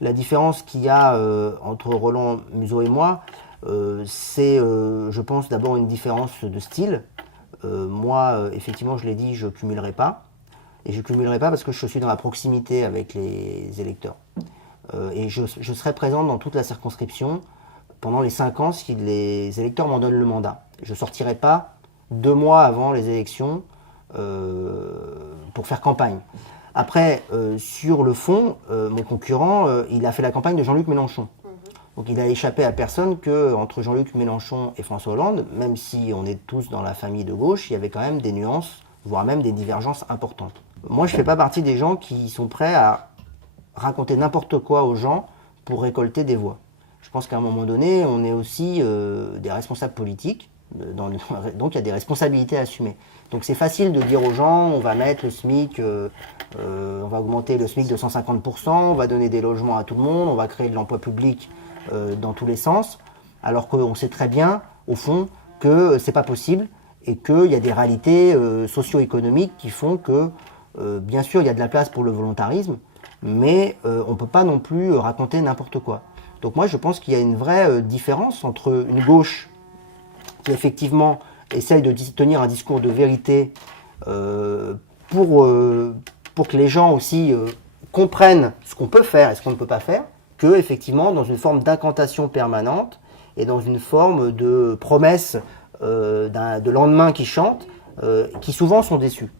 La différence qu'il y a entre Roland Museau et moi, c'est, je pense, d'abord une différence de style. Moi, effectivement, je l'ai dit, je ne cumulerai pas. Et je ne cumulerai pas parce que je suis dans la proximité avec les électeurs. Et je serai présent dans toute la circonscription pendant les 5 ans si les électeurs m'en donnent le mandat. Je ne sortirai pas 2 mois avant les élections pour faire campagne. Après, sur le fond, mon concurrent, il a fait la campagne de Jean-Luc Mélenchon. Donc il a échappé à personne qu'entre Jean-Luc Mélenchon et François Hollande, même si on est tous dans la famille de gauche, il y avait quand même des nuances, voire même des divergences importantes. Moi, je ne fais pas partie des gens qui sont prêts à raconter n'importe quoi aux gens pour récolter des voix. Je pense qu'à un moment donné, on est aussi des responsables politiques, donc il y a des responsabilités à assumer. Donc c'est facile de dire aux gens, on va mettre le SMIC, on va augmenter le SMIC de 150%, on va donner des logements à tout le monde, on va créer de l'emploi public dans tous les sens, alors qu'on sait très bien, au fond, que c'est pas possible et qu'il y a des réalités socio-économiques qui font que, bien sûr, il y a de la place pour le volontarisme, mais on ne peut pas non plus raconter n'importe quoi. Donc moi, je pense qu'il y a une vraie différence entre une gauche qui, effectivement, essaye de tenir un discours de vérité pour que les gens aussi comprennent ce qu'on peut faire et ce qu'on ne peut pas faire, que, effectivement, dans une forme d'incantation permanente et dans une forme de promesse de lendemain qui chante, qui souvent sont déçus.